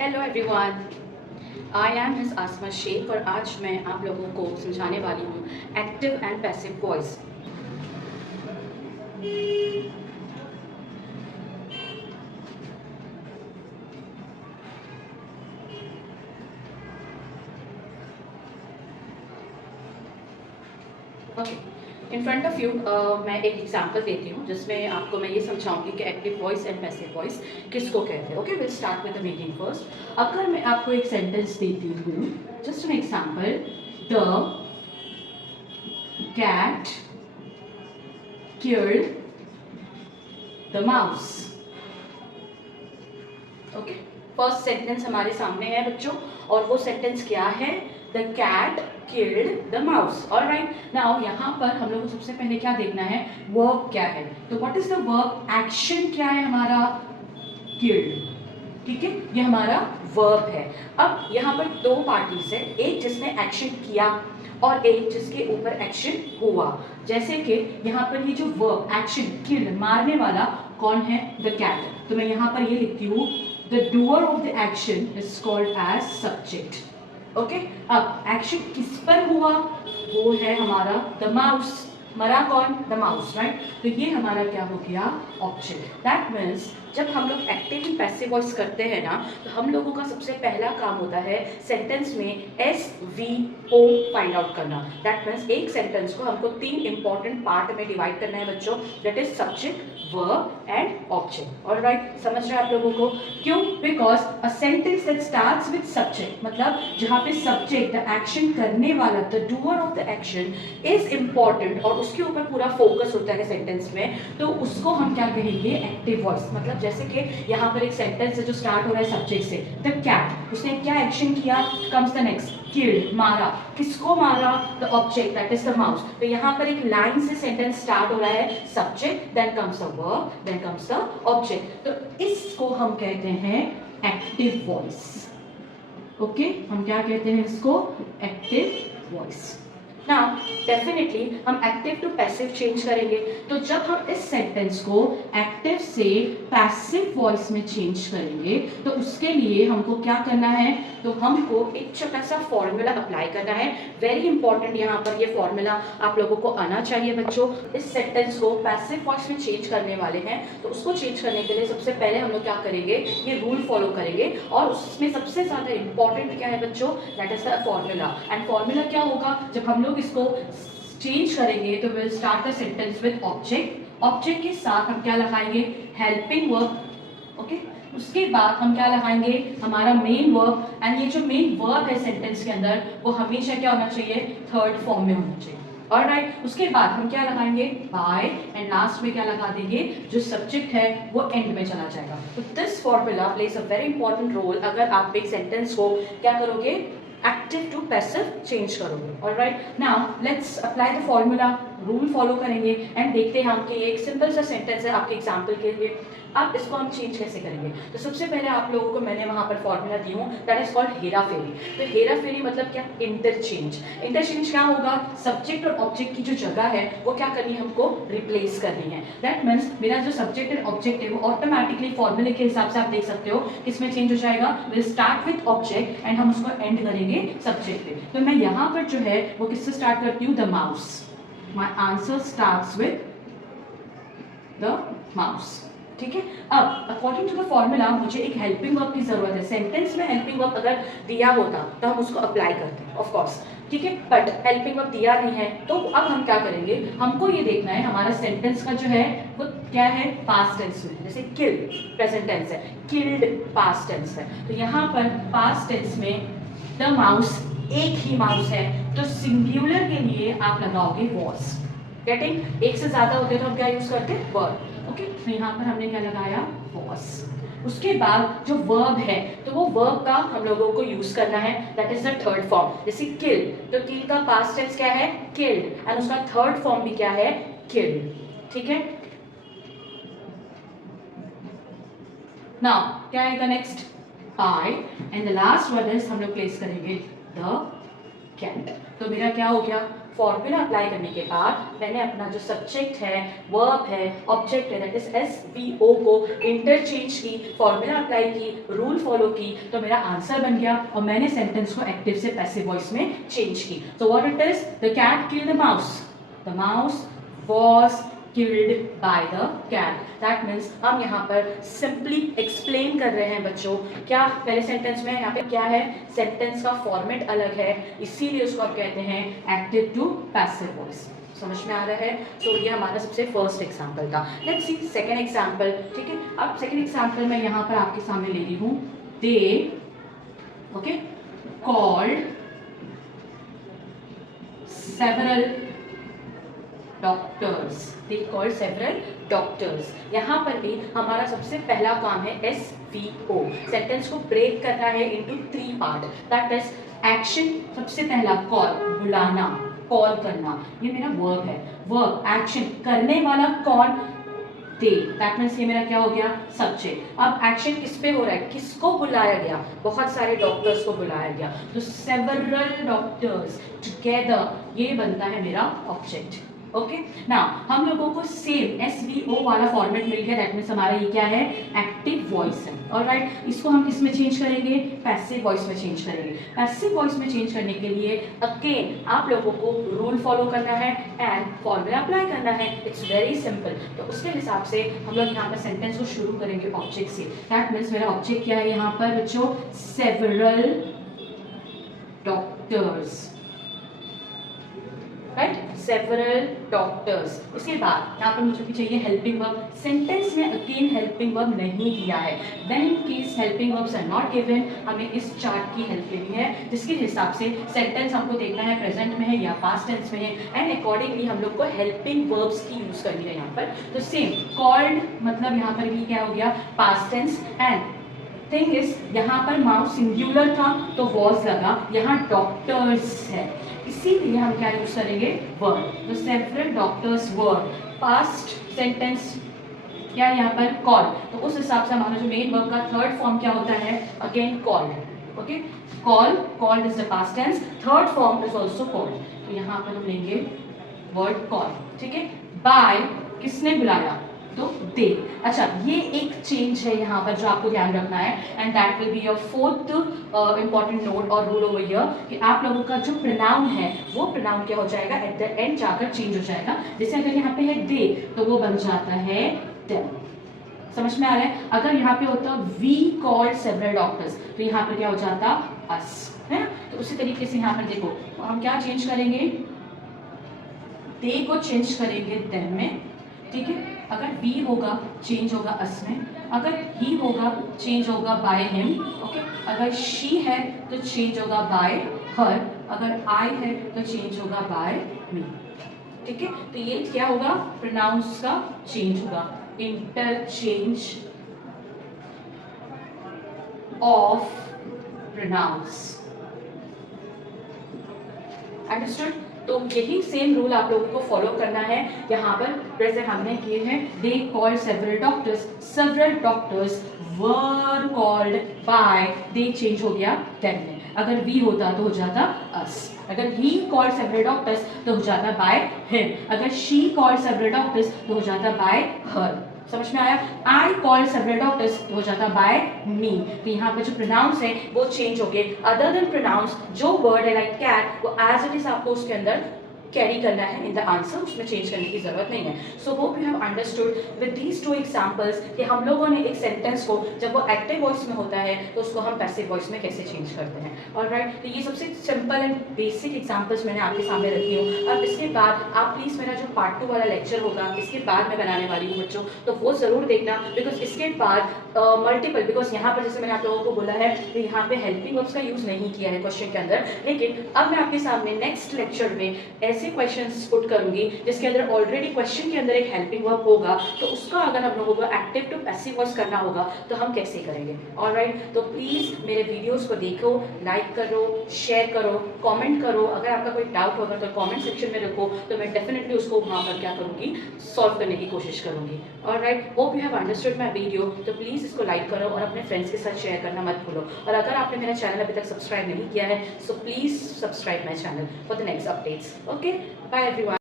Hello everyone, I am miss Asma Shaikh और आज मैं आप लोगों को समझाने वाली हूँ active and passive voice. Okay, in front of you मैं एक एग्जांपल देती हूँ जिसमें आपको मैं ये समझाऊंगी कि active voice and passive voice किसको कहते हैं। Okay, will start with the meaning first. अगर मैं आपको एक सेंटेंस देती हूँ, just an example, the cat killed the mouse। ओके, फर्स्ट सेंटेंस हमारे सामने है बच्चों, और वो सेंटेंस क्या है? The cat killed the mouse. Alright, now यहाँ पर हम लोग को सबसे पहले क्या देखना है, वर्ब क्या है। तो what is the verb? Action क्या है हमारा? किल्ड। ठीक है, ये हमारा वर्ब है। अब यहाँ पर दो पार्टीज है, एक जिसने एक्शन किया और एक जिसके ऊपर एक्शन हुआ। जैसे कि यहाँ पर ये जो वर्ब एक्शन किल्ड, मारने वाला कौन है? The cat. तो मैं यहाँ पर ये लिखती हूँ, the doer of the action is called as subject. Okay, अब एक्शन किस पर हुआ? वो है हमारा द माउस। मरा कौन? The mouse, right. तो ये हमारा क्या हो गया? ऑब्जेक्ट। दैट मीन्स जब हम लोग एक्टिव एंड पैसिव वॉइस करते हैं ना, तो हम लोगों का सबसे पहला काम होता है सेंटेंस में SVO फाइंड आउट करना। दैट मीन्स एक सेंटेंस को हमको तीन इंपॉर्टेंट पार्ट में डिवाइड करना है बच्चों, that is subject, verb and object. Alright, समझ रहे हैं आप लोगों को? क्यों? Because a sentence that starts with subject, मतलब जहाँ पे सब्जेक्ट द एक्शन करने वाला, the doer of the action is important और उसके ऊपर पूरा फोकस होता है सेंटेंस में, तो उसको हम क्या कहेंगे? Active voice. मतलब जैसे कि यहाँ पर एक सेंटेंस है जो स्टार्ट हो रहा है सब्जेक्ट से, द कैट, उसने क्या एक्शन किया? कम्स द नेक्स्ट, किल्ड, मारा। किसको मारा? The object, that is the mouse. तो यहाँ पर एक लाइन से सेंटेंस स्टार्ट हो रहा है, subject, then comes the verb, then comes the object. तो इसको हम कहते हैं एक्टिव वॉइस। ओके, हम क्या कहते हैं इसको? Active voice. नाउ डेफिनेटली हम एक्टिव टू पैसिव चेंज करेंगे। तो जब हम इस सेंटेंस को एक्टिव से पैसिव वॉइस में चेंज करेंगे, तो उसके लिए हमको क्या करना है? तो हमको एक छोटा सा फॉर्मूला अप्लाई करना है। वेरी इंपॉर्टेंट, यहाँ पर ये फॉर्मूला आप लोगों को आना चाहिए बच्चों। इस सेंटेंस को पैसिव वॉइस में चेंज करने वाले हैं, तो उसको चेंज करने के लिए सबसे पहले हम लोग क्या करेंगे? ये रूल फॉलो करेंगे, और उसमें सबसे ज्यादा इंपॉर्टेंट क्या है बच्चों? That is the formula. And formula क्या होगा? जब हम लोग इसको चेंज करेंगे तो will start the sentence with object. Object के साथ हम क्या लगाएंगे? Helping verb. ओके, उसके बाद हम क्या लगाएंगे? हमारा मेन वर्ब। एंड ये जो मेन वर्ब है सेंटेंस के अंदर, वो हमेशा क्या होना चाहिए? थर्ड फॉर्म में होना चाहिए। ऑलराइट, उसके बाद हम क्या लगाएंगे? बाय, एंड लास्ट में क्या लगा देंगे? जो सब्जेक्ट है वो एंड में चला जाएगा। तो this formula plays a very important role अगर आप एक सेंटेंस को क्या करोगे? एक्टिव टू पैसिव चेंज करोगे। Alright, now let's apply the formula. Rule follow करेंगे एंड देखते हैं हम कि एक सिंपल सा सेंटेंस है आपके एग्जांपल के लिए। अब इसको हम चेंज कैसे करेंगे? तो सबसे पहले आप लोगों को मैंने वहां पर फॉर्मूला दी हूँ, दैट इज कॉल्ड हेरा फेरी। तो हेरा फेरी मतलब क्या? इंटरचेंज। इंटरचेंज क्या होगा? सब्जेक्ट और ऑब्जेक्ट की जो जगह है वो क्या करनी है? हमको रिप्लेस करनी है। दैट मीन्स मेरा जो सब्जेक्ट एंड ऑब्जेक्ट है वो ऑटोमेटिकली फॉर्मूले के हिसाब से आप देख सकते हो किसमें चेंज हो जाएगा? Will start with object and हम उसको एंड करेंगे सब्जेक्ट पे। तो मैं यहाँ पर जो है वो किससे स्टार्ट करती हूँ? The mouse. My answer starts with the mouse. ठीक है, अब अकॉर्डिंग टू द फॉर्मूला मुझे एक हेल्पिंग वर्ब की जरूरत है। सेंटेंस में हेल्पिंग वर्ब अगर दिया होता तो हम उसको अप्लाई करते हैं, ऑफ कोर्स। ठीक है, बट हेल्पिंग वर्ब दिया नहीं है, तो अब हम क्या करेंगे? हमको ये देखना है हमारा सेंटेंस का जो है वो क्या है? पास्ट टेंस में। जैसे किल प्रेजेंट टेंस है, किल्ड पास्ट टेंस है, तो यहाँ पर पास्ट टेंस में द माउस, एक ही माउस है, तो सिंगुलर के लिए आप लगाओगे वॉज। गेटिंग? एक से ज्यादा होते तो हम क्या यूज करते? वर्ब। ओके, तो यहाँ पर हमने क्या लगाया? वॉज। उसके बाद जो वर्ब है, तो वो वर्ब का हम लोगों को यूज करना है, that is the third form. जैसे किल, तो किल का पास्ट टेंस क्या है? किल्ड, एंड उसका थर्ड फॉर्म भी क्या है? किल्ड। ठीक है, नाउ क्या आएगा next? By, and the last word is हम लोग प्लेस करेंगे द कैट। तो मेरा क्या हो गया, फॉर्मूला अप्लाई करने के बाद मैंने अपना जो सब्जेक्ट है, वर्ब है, ऑब्जेक्ट है, दैट इज SVO को इंटरचेंज की, फॉर्मूला अप्लाई की, रूल फॉलो की, तो मेरा आंसर बन गया और मैंने सेंटेंस को एक्टिव से पैसिव वॉइस में चेंज की। So what it is, the cat killed the mouse, the mouse was killed by the cat। That means हम यहाँ पर simply explain कर रहे हैं बच्चों, क्या पहले सेंटेंस में यहाँ पे क्या है, सेंटेंस का फॉर्मेट अलग है, इसीलिए उसको आप कहते हैं एक्टिव टू पैसिव वॉइस। समझ में आ रहा है? तो ये हमारा सबसे फर्स्ट एग्जाम्पल था। Let's see second example. ठीक है, अब सेकेंड एग्जाम्पल मैं यहाँ पर आपके सामने ले रही हूँ, they okay called several doctors, they called several doctors. यहाँ पर भी हमारा सबसे पहला काम है SVO, सेंटेंस को ब्रेक करना है into 3 part. That is action, सबसे पहला कॉल, बुलाना, कॉल करना, ये मेरा वर्ब है। वर्ब एक्शन, करने वाला कौन, दे, दैट मीन्स ये मेरा क्या हो गया, सब्जेक्ट। अब एक्शन किस पे हो रहा है, किसको बुलाया गया, बहुत सारे डॉक्टर्स को बुलाया गया, तो सेवरल डॉक्टर्स टुगेदर, ये बनता है मेरा ऑब्जेक्ट। ओके, नाउ हम लोगों को सेम SVO वाला फॉर्मेट मिल गया, दैट मीन्स हमारा ये क्या है, एक्टिव वॉइस है। ऑलराइट, इसको हम किस में चेंज करेंगे, पैसिव वॉइस में चेंज करेंगे। पैसिव वॉइस में चेंज करने के लिए अगेन आप लोगों को रूल फॉलो करना है एंड फॉर्मूला अप्लाई करना है। It's very simple. तो उसके हिसाब से हम लोग यहाँ पर सेंटेंस को शुरू करेंगे ऑब्जेक्ट से। दैट मीन्स मेरा ऑब्जेक्ट क्या है यहाँ पर बच्चों, several doctors, right, several doctors. उसके बाद यहाँ पर मुझे भी चाहिए हेल्पिंग वर्ब। सेंटेंस में अगेन हेल्पिंग वर्ब नहीं दिया है। When in case helping verbs are not given, हमने इस चार्ट की हेल्प लेनी है, जिसके हिसाब से सेंटेंस हमको देखना है प्रेजेंट में है या पास्ट टेंस में है, एंड अकॉर्डिंगली हम लोग को हेल्पिंग वर्ब्स की यूज करनी है यहाँ पर। तो सेम कॉल्ड मतलब यहाँ पर भी क्या हो गया, past tense, and thing is यहाँ पर माउस सिंगुलर था तो वॉज लगा, यहाँ डॉक्टर्स है, इसीलिए हम क्या यूज करेंगे, वर्ब। तो several doctors verb, past sentence क्या है यहाँ पर, कॉल। तो उस हिसाब से हमारा जो मेन वर्ब का थर्ड फॉर्म क्या होता है, again called. Okay, call, called is the past tense, third form is also called. तो यहाँ पर हम लेंगे वर्ड कॉल। ठीक है, बाय किसने बुलाया, तो दे। अच्छा, ये एक चेंज है यहाँ पर जो आपको ध्यान रखना है, and that will be your fourth important note और रूल ओवर हियर, कि आप लोगों का जो प्रोनाउन है वो प्रोनाउन क्या हो जाएगा, एट द एंड जाकर चेंज हो जाएगा। जैसे अगर यहाँ पे है दे तो वो बन जाता है देम। समझ में आ रहा है? अगर यहाँ पे होता वी कॉल्ड सेवरल डॉक्टर्स तो यहाँ पर क्या हो जाता, अस, है। तो उसी तरीके से यहाँ पर देखो हम क्या चेंज करेंगे, दे को चेंज करेंगे देम में। ठीक है, अगर बी होगा चेंज होगा अस में, अगर ही होगा चेंज होगा बाय हिम। ओके, अगर शी है तो चेंज होगा बाय हर, अगर आई है तो चेंज होगा बाय मी। ठीक है, तो ये क्या होगा, प्रोनाउंस का चेंज होगा, इंटरचेंज ऑफ प्रोनाउंस। अंडरस्टूड? तो यही सेम रूल आप लोगों को फॉलो करना है। यहाँ पर प्रेजेंट हमने किए हैं, दे called several doctors, several doctors were called by, they change हो गया देम में। अगर वी होता तो हो जाता अस, अगर ही कॉल्ड सेवरल डॉक्टर्स तो हो जाता बाय हिम, अगर शी कॉल्ड सेवरल डॉक्टर्स तो हो जाता बाय हर। समझ में आया? आई कॉल्ड सेवरल डॉक्टर्स तो हो जाता बाय मी। तो यहाँ पे जो प्रोनाउंस है वो चेंज हो गए। अदर देन प्रोनाउंस जो वर्ड है लाइक कैट, वो एज इट इज आपको उसके अंदर कैरी करना है इन द आंसर, उसमें चेंज करने की जरूरत नहीं है। So hope you have understood with these two examples कि हम लोगों ने एक सेंटेंस को जब वो एक्टिव वॉइस में होता है तो उसको हम पैसिव वॉइस में कैसे चेंज करते हैं। ऑलराइट, तो ये सबसे सिंपल एंड बेसिक एग्जांपल्स मैंने आपके सामने रखी हूँ। अब इसके बाद आप प्लीज़ मेरा जो पार्ट 2 वाला लेक्चर होगा इसके बाद मैं बनाने वाली हूँ बच्चों, तो वो ज़रूर देखना, बिकॉज इसके बाद मल्टीपल, बिकॉज यहाँ पर जैसे मैंने आप लोगों को बोला है तो यहाँ पे हेल्पिंग वर्ब्स का यूज़ नहीं किया है क्वेश्चन के अंदर, लेकिन अब मैं आपके सामने नेक्स्ट लेक्चर में ऐसे क्वेश्चंस पुट करूंगी जिसके अंदर ऑलरेडी क्वेश्चन के अंदर एक हेल्पिंग वर्ब होगा, तो उसका अगर हम लोगों को एक्टिव टू पैसिव वॉइस करना होगा तो हम कैसे करेंगे। ऑलराइट, तो प्लीज़ मेरे वीडियोस को देखो, लाइक करो, शेयर करो, कमेंट करो। अगर आपका कोई डाउट होगा तो कमेंट सेक्शन में रखो, तो मैं डेफिनेटली उसको वहाँ पर क्या करूँगी, सॉल्व करने की कोशिश करूँगी। Alright, hope you have understood my video. तो प्लीज़ इसको लाइक करो और अपने फ्रेंड्स के साथ शेयर करना मत भूलो। और अगर आपने मेरा चैनल अभी तक सब्सक्राइब नहीं किया है, so please subscribe my channel for the next updates. Okay, bye everyone.